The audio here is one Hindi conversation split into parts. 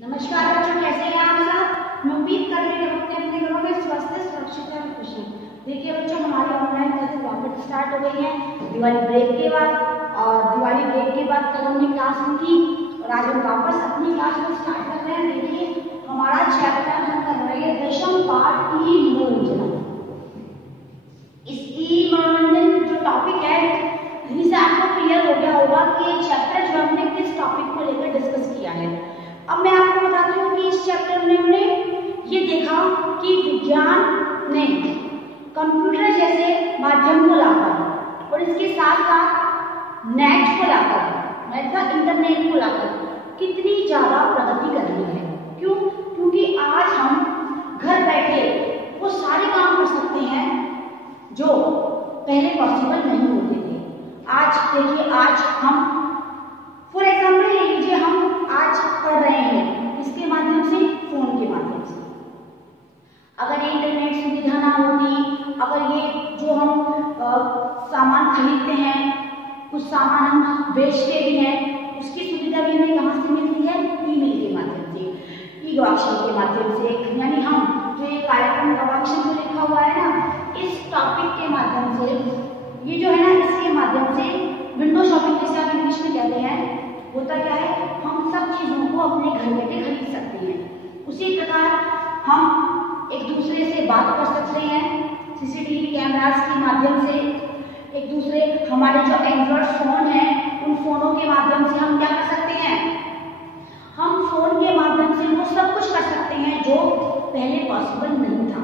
नमस्कार बच्चों, कैसे हैं आप सब। मैं उम्मीद कर रही हूँ अपने अपने घरों में स्वस्थ सुरक्षित और खुश हैं। देखिए बच्चों, हमारी ऑनलाइन क्लासेस वापस स्टार्ट हो गई हैं दिवाली ब्रेक के बाद। और दिवाली ब्रेक के बाद कल हमने क्लास में की और आज हम वापस अपनी क्लास को स्टार्ट कर रहे हैं। देखिए हमारा चैप्टर हम कर रहे हैं दशम पाठ ई मनोरंजन। इस ई मनोरंजन जो टॉपिक है इसी से आपको क्लियर हो गया होगा कि चैप्टर जो हमने किस टॉपिक को लेकर डिस्कस किया है। अब मैं आपको बताती हूँ कि इस चैप्टर में हमने ये देखा कि विज्ञान ने कंप्यूटर जैसे माध्यम को लाकर और इसके साथ साथ नेट को लाकर, मतलब इंटरनेट को लाकर कितनी ज्यादा प्रगति कर रही है। क्यों? क्योंकि आज हम घर बैठे वो सारे काम कर सकते हैं जो पहले पॉसिबल नहीं होते थे। आज देखिए, आज हम फॉर एग्जाम्पल ले लीजिए, हम आज पढ़ रहे हैं इसके माध्यम से, फोन के माध्यम से। अगर ये इंटरनेट सुविधा ना होती, अगर ये जो हम सामान खरीदते हैं, कुछ सामान हम बेचते भी हैं, उसकी सुविधा भी हमें कहाँ से मिलती है? ईमेल के माध्यम से, ई गवाक्षर के माध्यम से। यानी हम जो ये कार्यक्रम गवाक्षर जो लिखा हुआ है ना, इस टॉपिक के माध्यम से, ये जो है ना, इसके माध्यम से विंडो शॉपिंग जैसे आप इंग्लिश में कहते हैं, होता क्या है, हम सब चीजों को अपने घर बैठे खरीद सकते हैं। उसी प्रकार हम एक दूसरे से बात कर सकते हैं सीसीटीवी कैमरास के माध्यम से। एक दूसरे, हमारे जो एंड्रॉइड फोन है, उन फोनों के माध्यम से हम क्या कर सकते हैं? हम फोन के माध्यम से वो सब कुछ कर सकते हैं जो पहले पॉसिबल नहीं था।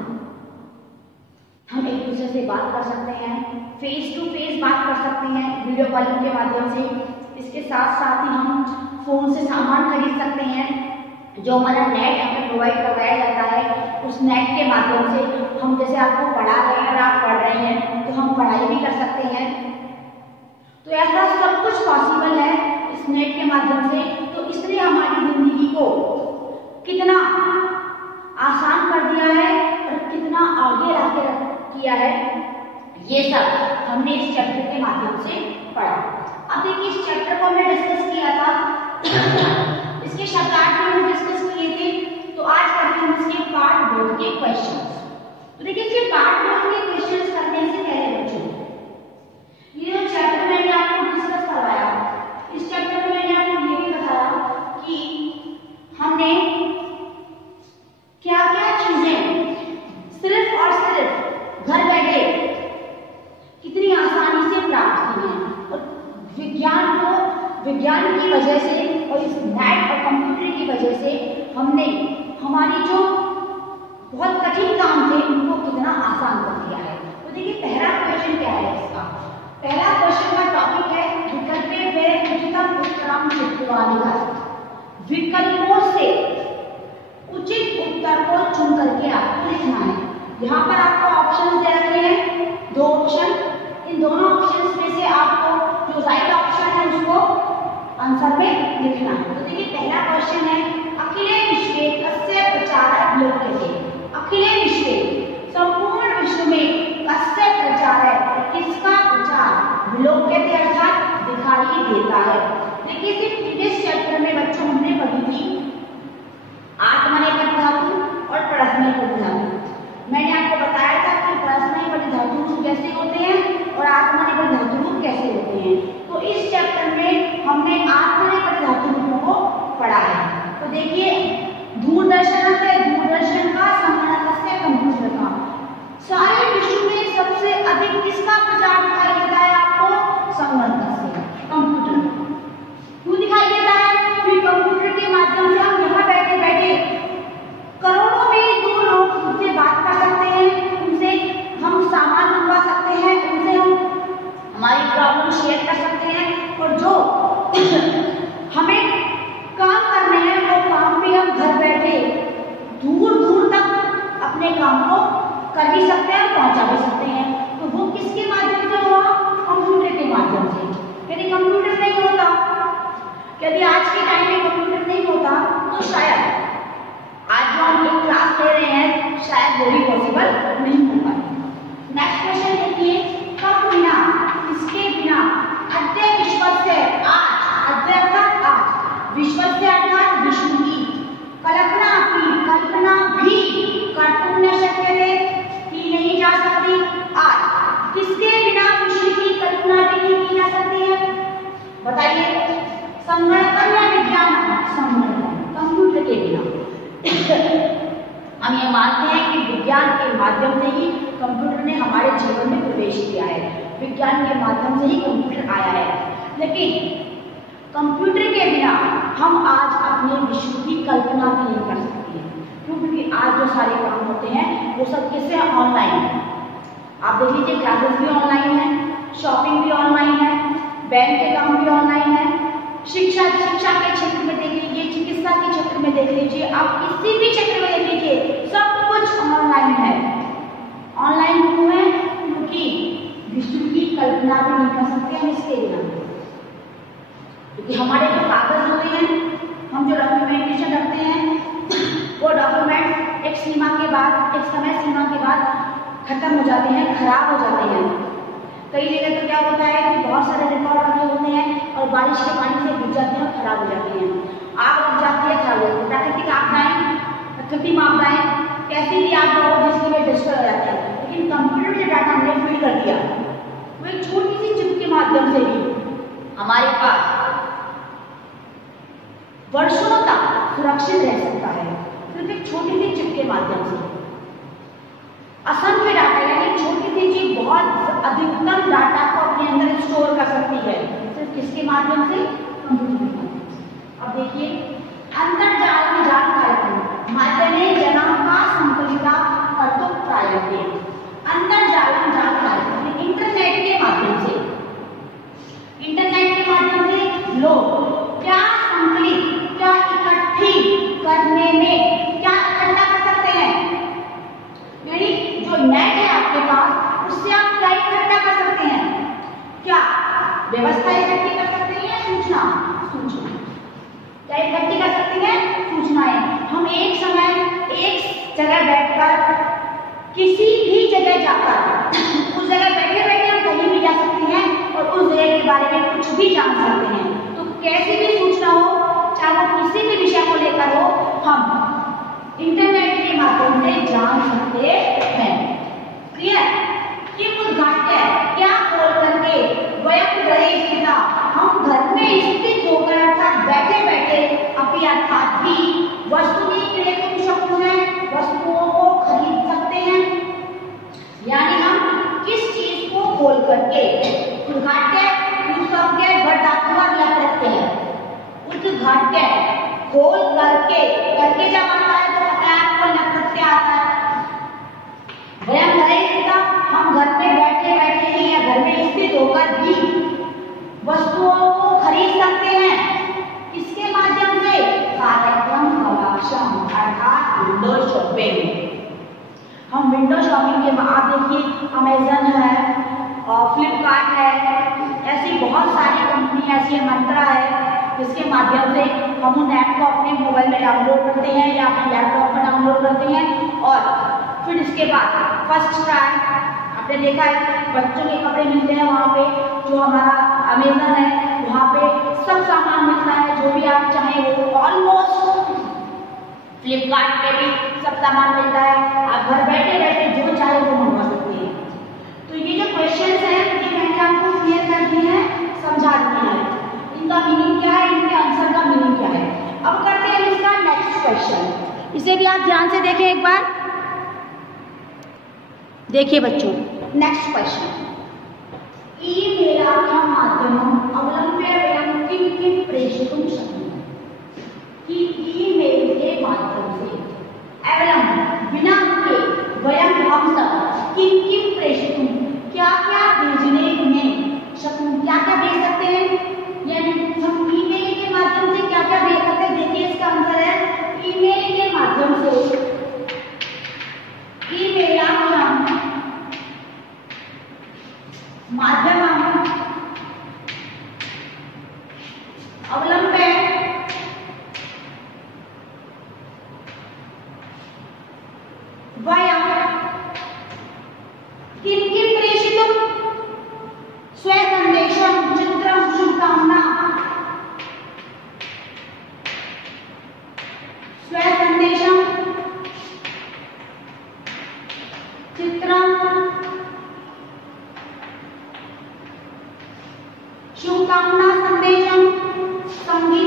हम एक दूसरे से बात कर सकते हैं, फेस टू फेस बात कर सकते हैं वीडियो कॉलिंग के माध्यम से। इसके साथ साथ ही हम फोन से सामान खरीद सकते हैं। जो हमारा नेट हमें प्रोवाइड करवाया जाता है, उस नेट के माध्यम से हम, जैसे आपको पढ़ा रहे हैं और आप पढ़ रहे हैं, तो हम पढ़ाई भी कर सकते हैं। तो ऐसा सब कुछ पॉसिबल है इस नेट के माध्यम से। तो इसने हमारी जिंदगी को कितना आसान कर दिया है और कितना आगे आके किया है, ये सब हमने इस चैप्टर के माध्यम से पढ़ा। अब देखिए, इस चैप्टर को हमने डिस्कस किया था, इसके शब्दार्थ में हमने डिस्कस किए थे। तो आज करते हैं इसके पार्ट बोर्ड के क्वेश्चंस। तो देखिए, इसके पार्ट बोर्ड के क्वेश्चंस करने से पहले बच्चों, ये जो चैप्टर मैंने आपको डिस्कस करवाया, इस चैप्टर में मैंने आपको ये भी बताया कि हमने क्या क्या चीजें सिर्फ और सिर्फ घर बैठे कितनी आसानी से प्राप्त की हैं। और विज्ञान की वजह से और इस नेट और कंप्यूटर की वजह से हमने हमारी जो बहुत कठिन काम थे उनको कितना आसान कर दिया है। तो देखिए, पहला क्वेश्चन क्या है इसका? पहला क्वेश्चन का टॉपिक है विकल्पे वे उचितम उत्तरम चित्तवादिका। विकल्पों से उचित उत्तर को चुन करके आपको लिखना है। यहाँ पर आपको ऑप्शन दे रखे हैं, दो ऑप्शन। इन दोनों ऑप्शंस में से आपको जो राइट ऑप्शन है उसको आंसर में लिखना है। तो देखिए, पहला क्वेश्चन है, अखिले विश्वे कस्य प्रचारः विलोक्यते। अखिले विश्वे, संपूर्ण विश्व में कस्य प्रचारः, किसका प्रचार, विलोक्यते अर्थात दिखाई देता है। देखिए, सिर्फ प्रीवियस चैप्टर में बच्चों हमने पढ़ी थी आत्मनेपद धातु और परस्मैपद धातु। मैंने आपको बताया था कि परस्मैपद धातु रूप कैसे होते हैं और आत्मनेपद धातु रूप कैसे होते हैं। तो इस चैप्टर में हमने आत्मनेपद धातु रूपों को पढ़ा है। तो देखिए, दूरदर्शन है, दूरदर्शन का, संगणक से, कंप्यूटर का। सारे विश्व में सबसे अधिक किसका प्रचार दिखाई देता है आपको? संगणक से, कंप्यूटर। क्यों दिखाई देता है? क्योंकि कंप्यूटर के माध्यम से हम यहाँ बैठे बैठे करोड़ों में दो लोग उनसे बात कर सकते हैं, उनसे हम सामान मंगवा सकते हैं, उनसे हम हमारी प्रॉब्लम शेयर कर सकते हैं। हम ये मानते हैं कि विज्ञान के माध्यम से ही कंप्यूटर ने हमारे जीवन में प्रवेश किया है, विज्ञान के माध्यम से ही कंप्यूटर आया है। लेकिन कंप्यूटर के बिना हम आज अपने विश्व की कल्पना भी नहीं कर सकते हैं, क्योंकि आज जो सारे काम होते हैं वो सब किससे ऑनलाइन। आप देख लीजिए, क्लासेस भी ऑनलाइन है, शॉपिंग भी ऑनलाइन है, बैंक के काम भी ऑनलाइन है, शिक्षा के क्षेत्र में देख लीजिए, चिकित्सा के क्षेत्र में देख लीजिए, आप किसी भी क्षेत्र में देख लीजिए, सब कुछ ऑनलाइन है। ऑनलाइन क्यों है? क्योंकि विश्व की कल्पना भी नहीं कर सकते हम इसके बिना, क्योंकि हमारे जो कागज होते हैं, हम जो डॉक्यूमेंटेशन रखते हैं, वो डॉक्यूमेंट एक सीमा के बाद, एक समय सीमा के बाद खत्म हो जाते हैं, खराब हो जाते हैं। कई जगह तो क्या होता है कि बहुत सारे रिकॉर्ड रखे होते हैं और बारिश के पानी से गिर जाते हैं और खराब हो जाते हैं, आग लग जाती है, खराब हो जाती है। प्राकृतिक आपदाएं, कृत्रिम आपदाएं, कैसी भी आपदा हो जिसकी वजह डिस्ट्रॉय हो जाता है। लेकिन कंप्यूटर में डाटा हमने फीड कर दिया, वो एक छोटी सी चिप के माध्यम से भी हमारे पास वर्षों तक सुरक्षित रह सकता है, सिर्फ एक छोटी सी चिप के माध्यम से। असंख्य डाटा, यानी छोटी सी चीज बहुत अधिकतम डाटा को अपने अंदर स्टोर कर सकती है, सिर्फ किसके माध्यम से? कंप्यूटर के माध्यम से। अब देखिए, अंतर्जाल में जानकारी माध्यमे जनांका संकलिता कर्तुं प्रायते। अंतर्जाल में जानकारी इंटरनेट के माध्यम से, इंटरनेट के माध्यम से लोग क्या संकलित, क्या इकट्ठी करने में, क्या इकट्ठा कर सकते हैं, यानी जो नेट है आपके पास उससे आप क्या इकट्ठा कर सकते हैं? क्या व्यवस्था इकट्ठी कर सकते हैं या सूचना? सूचना। क्या इकट्ठी कर सकते हैं? सूचनाएं। हम एक समय एक जगह बैठकर, किसी भी जगह जाकर, उस जगह बैठे बैठे हम कहीं भी जा सकते हैं और उस जगह के बारे में कुछ भी जान सकते हैं। तो कैसी भी सूचना हो, चाहे वो किसी भी विषय को लेकर हो, हम इंटरनेट के माध्यम से जान सकते हैं। क्लियर? कि उद्घाट्य क्या खोल करके वयम गृहे स्थिता, हम घर में स्थित होकर अर्थात बैठे बैठे अपनी अर्थात भी वस्तु की क्रेतुम शक्ति है, वस्तुओं को खरीद सकते हैं। यानी हम किस चीज को खोल करके, उद्घाट्य लगते हैं, उद्घाट्य खोल करके, करके जब आता है तो अपने आप को नप्रत्य आता है। वयम गृहे स्थिता, हम घर में बैठे बैठे ही या घर में स्थित होकर भी वस्तुओं को खरीद सकते हैं। किसके माध्यम से? कार्यक्रम कलाक्षम अर्थात विंडो शॉपिंग। हम विंडो शॉपिंग के, आप देखिए अमेजन है और फ्लिपकार्ट है, ऐसी बहुत सारी कंपनी ऐसी है, मंत्रा है, जिसके माध्यम से हम उन ऐप को अपने मोबाइल में डाउनलोड करते हैं या अपने लैपटॉप पर डाउनलोड करते हैं और फिर इसके बाद फर्स्ट ट्राई, आपने देखा है बच्चों के कपड़े मिलते हैं वहाँ पे, जो हमारा अमेजन है वहाँ पे सब सामान मिलता है, जो भी आप चाहें वो, ऑलमोस्ट फ्लिपकार्ट पे भी सब सामान मिलता है। आप घर बैठे बैठे जो चाहे वो मंगवा सकते हैं। तो ये जो क्वेश्चंस हैं ये मैंने आपको क्लियर कर दिए हैं, समझा दिया है, इनका मीनिंग क्या है, इनके आंसर का मीनिंग क्या है। अब करते हैं इसका नेक्स्ट क्वेश्चन, इसे भी आप ध्यान से देखें एक बार। देखिए बच्चों, नेक्स्ट क्वेश्चन, ईमेलाख्यं माध्यमम् अवलम्ब्य वयं किं किं प्रेषयितुं शक्नुमः। कि ईमेल के माध्यम से अवलंब बिना के वयं हम सब किं किं प्रेषयितुं, क्या क्या भेजने में शक्नुमः, क्या क्या भेज सकते हैं, यानी हम ईमेल के माध्यम से क्या क्या भेज सकते हैं। देखिए इसका आंसर है ईमेल के माध्यम से, ईमेलाख्यं माध्यमम् अवलम्ब्य वयं किं किं प्रेषितुं, स्वसन्देशं, चित्रं, शुभकामना, स्वसन्देशं, चित्रं, शुभकामना संदेशं, संगीत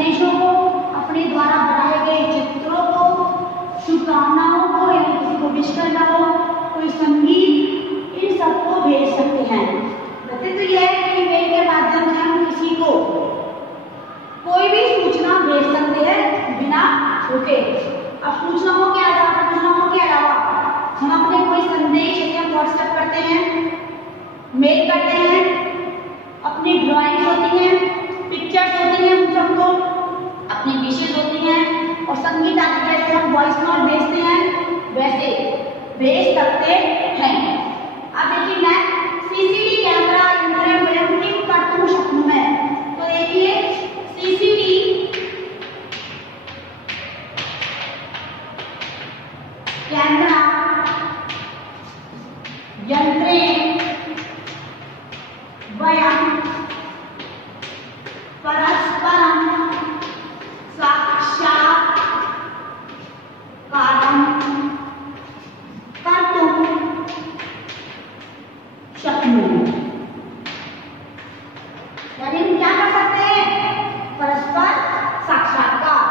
संदेशों को, अपने द्वारा बनाए गए चित्रों को, शुभकामनाओं को, या किसी को विश करना हो, कोई संगीत, इन सबको भेज सकते हैं। वैसे तो यह है कि ईमेल के माध्यम से हम किसी को कोई भी सूचना भेज सकते हैं बिना रुके। अब सूचनाओं के अलावा हम अपने कोई संदेश जैसे हम व्हाट्सएप करते हैं, मेल करते हैं, अपनी ड्राइंग्स होती हैं, पिक्चर्स होती हैं, उन सबको अपनी विशेष होती हैं, और संगीत आदि जैसे हम वॉइस नोट भेजते हैं वैसे भेज सकते हैं। अब देखिए मैं सीसीडी कैमरा इंटरनेट करता हूँ मैं, तो देखिए सीसीडी कैमरा यंत्रे वयं परस्परं साक्षात्कारं कर्तुं शक्नुमः। यानी हम क्या कर सकते हैं? परस्पर साक्षात्कार,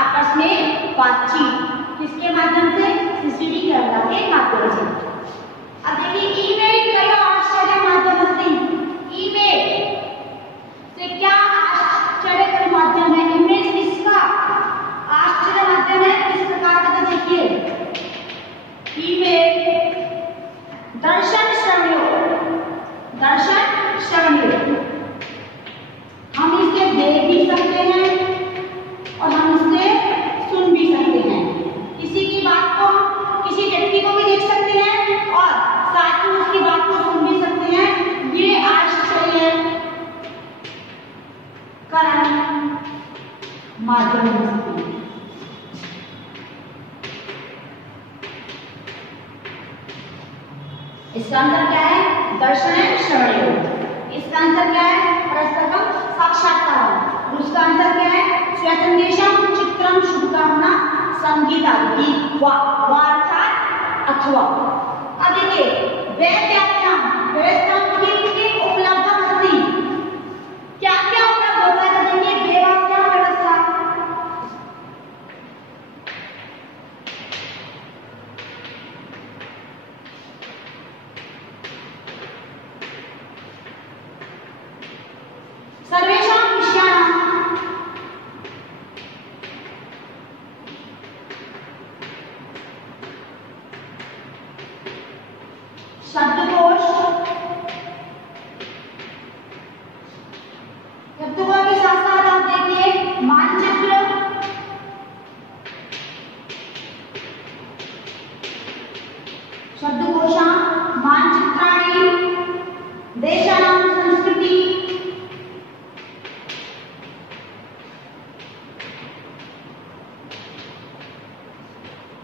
आपस में बातचीत, किसके माध्यम से? सीसीडी कैमरा के माध्यम से। अब देखिए ईमेल कया आश्चर्य माध्यम अस्ति। ईमेल से क्या आश्चर्य माध्यम है? ईमेल किसका आश्चर्य माध्यम है? किस प्रकार का? तो देखिए ईमेल दर्शन श्रवणीय, हम इसे देख भी सकते हैं और हम इसे सुन भी सकते हैं। किसी की बात को, किसी व्यक्ति को भी देख सकते हैं और साथ में उसकी बात को सुन भी सकते हैं। ये आश्चर्य करण माध्यम हो सकते हैं। इसका आंसर क्या है? दर्शन श्रवणीय। इसका आंसर क्या है? परस्पर साक्षात्कार। उसका आंसर क्या है? स्वसंदेशम चित्रम शुभकामना संगीत आदि अथवा। अब देखिए व्यवस्था उपलब्ध अस्ति। क्या क्या उपलब्ध होता है? देखिए व्याख्यान व्यवस्था, सर्वेषां विषयाणां शब्दकोश, शब्दकोश के साथ साथ आप देखिए मानचित्र, शब्दकोशा मानचित्राणि, देशानां संस्कृति,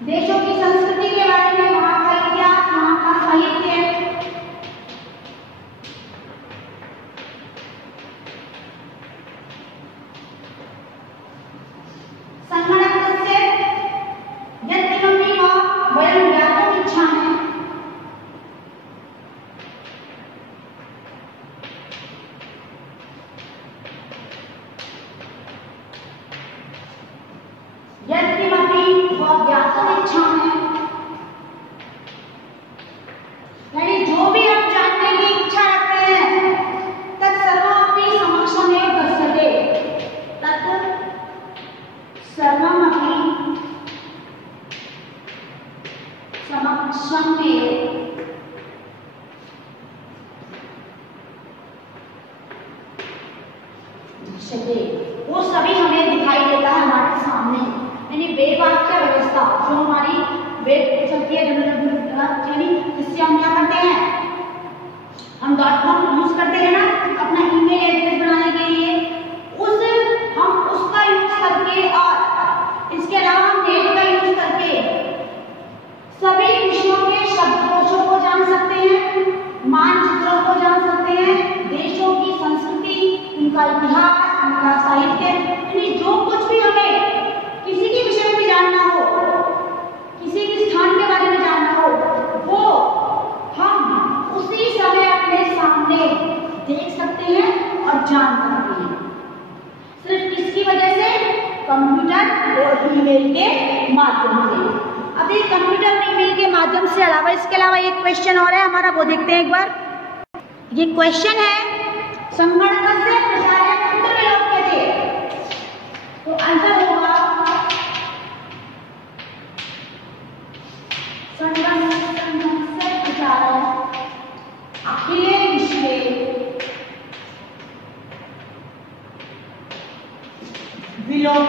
देशों की संस्कृति के बारे में, वहां का इतिहास, वहां का साहित्य, संगणकस्य यत्किमपि वा वयं ज्ञातुम् इच्छामः, यत्किमपि वा ज्ञातुम् इच्छामः, यानी जो भी हम जानने की इच्छा रखते हैं तत्सर्वमपि समक्षमेव दृश्यते। सर्वमपि समक्षमेव दृश्यते, वो सभी हमें दिखाई देता है हमारे सामने। यानी वेदवाक्य व्यवस्था जो हमारी वेद चलती है, यानी जिससे हम क्या करते हैं? हम .com यूज करते हैं ना अपना ईमेल एड्रेस बनाने के लिए, हम उसका यूज करके और इसके अलावा हम नेट का यूज करके सभी विषयों के शब्दकोशों को जान सकते हैं, मानचित्रों को जान सकते हैं, देशों की संस्कृति, उनका इतिहास, उनका साहित्य, यानी जो कुछ भी हमें किसी के विषय में जानना हो, किसी भी स्थान के बारे में जानना हो, वो हम उसी समय अपने सामने देख सकते हैं और जान सकते हैं। सिर्फ इसकी वजह से और ईमेल के माध्यम से। अभी कंप्यूटर और ईमेल के माध्यम से अलावा इसके अलावा एक क्वेश्चन और है हमारा, वो देखते हैं एक बार। ये क्वेश्चन है संगणक से प्रसारण सूत्र विलोप थे, तो आंसर होगा संगणक से प्रसारण अखिले विश्व विलोप